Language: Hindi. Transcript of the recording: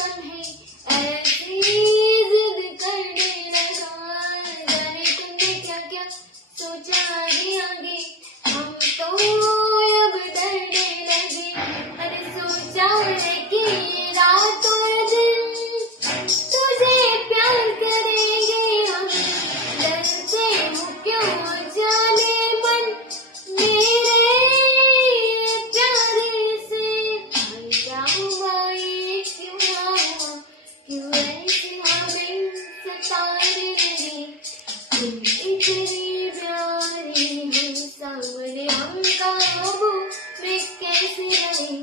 तुम्हें ऐसी जिद करने लगा, जाने तुमने क्या क्या सोचा आगे आगे, हम तो अब डरने लगे। अरे सोचा है कि रातों दिन तुझे प्यार करेंगे हम, डरते हो क्यों जाने मन मेरे प्यारे से। आया हुआ ये क्यों हुआ, क्यों ऐसे हमें सताने लगे, तुम इतनी प्यारी हो सामने, हम काबू में कैसे रहे।